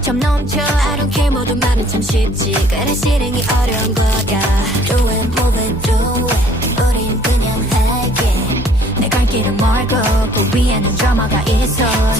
좀 넘쳐 I don't care 모든 말은 참 쉽지 그래 실행이 어려운 거야 Do it, move it, do it 우린 그냥 할게 내 갈 길은 멀고 그 위에는 점화가 있어